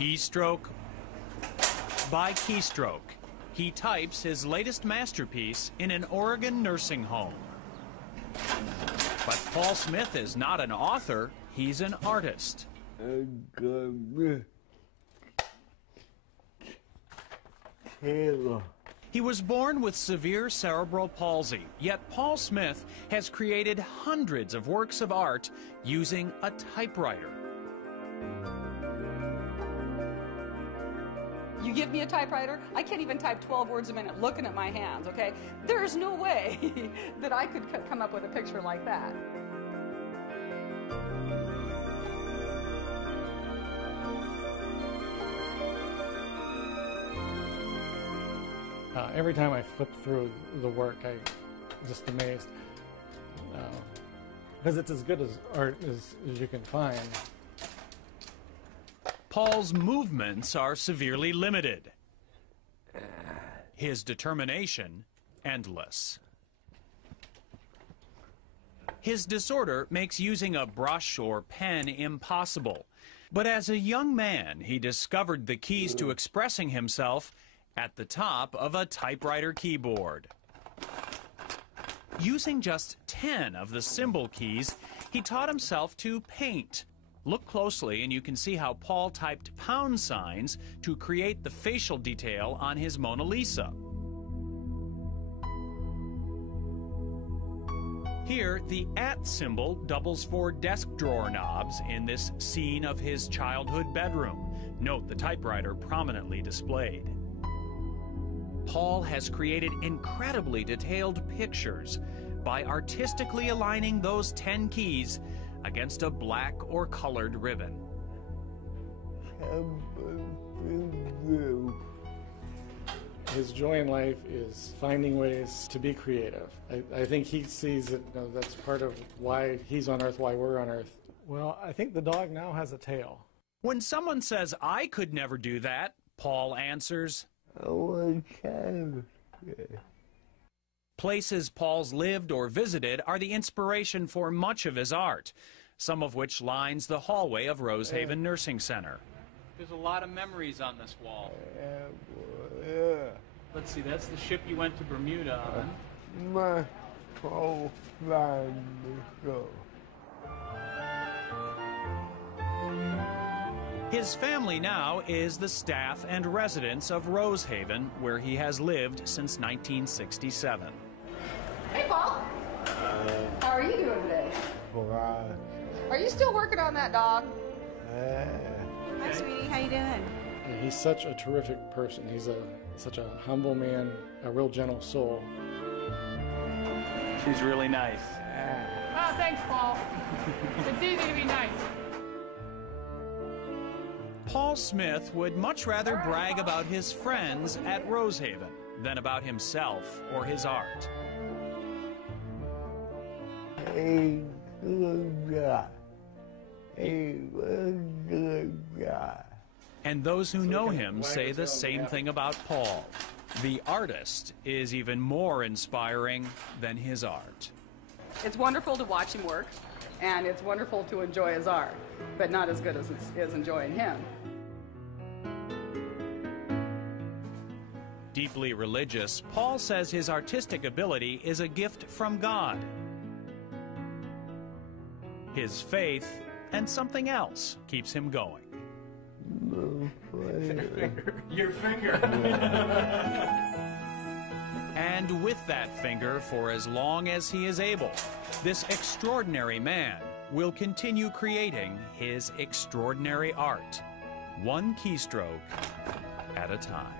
Keystroke by keystroke, he types his latest masterpiece in an Oregon nursing home. But Paul Smith is not an author, he's an artist. He was born with severe cerebral palsy, yet Paul Smith has created hundreds of works of art using a typewriter. You give me a typewriter, I can't even type 12 words a minute looking at my hands, okay? There's no way that I could come up with a picture like that. Every time I flip through the work, I'm just amazed. Because it's as good as art as you can find. Paul's movements are severely limited. His determination, endless. His disorder makes using a brush or pen impossible. But as a young man, he discovered the keys to expressing himself at the top of a typewriter keyboard. Using just 10 of the symbol keys, he taught himself to paint. Look closely and you can see how Paul typed pound signs to create the facial detail on his Mona Lisa. Here, the @ symbol doubles for desk drawer knobs in this scene of his childhood bedroom. Note the typewriter prominently displayed. Paul has created incredibly detailed pictures by artistically aligning those 10 keys against a black or colored ribbon. His joy in life is finding ways to be creative. I think he sees that that's part of why he's on Earth, why we're on Earth. Well, I think the dog now has a tail. When someone says, "I could never do that," Paul answers, Places Paul's lived or visited are the inspiration for much of his art, some of which lines the hallway of Rosehaven Nursing Center. There's a lot of memories on this wall. Let's see, that's the ship you went to Bermuda on. His family now is the staff and residents of Rosehaven, where he has lived since 1967. Hey, Paul. How are you doing today? Are you still working on that dog? Hi, sweetie. How you doing? He's such a terrific person. He's such a humble man, a real gentle soul. She's really nice. Oh, thanks, Paul. It's easy to be nice. Paul Smith would much rather brag about his friends at Rosehaven than about himself or his art. Hey, good guy. Hey, good guy. And those who know him say the same thing about Paul. The artist is even more inspiring than his art. It's wonderful to watch him work, and it's wonderful to enjoy his art, but not as good as it's enjoying him. Deeply religious, Paul says his artistic ability is a gift from God. His faith and something else keeps him going. Your finger. And with that finger for as long as he is able, this extraordinary man will continue creating his extraordinary art, one keystroke at a time.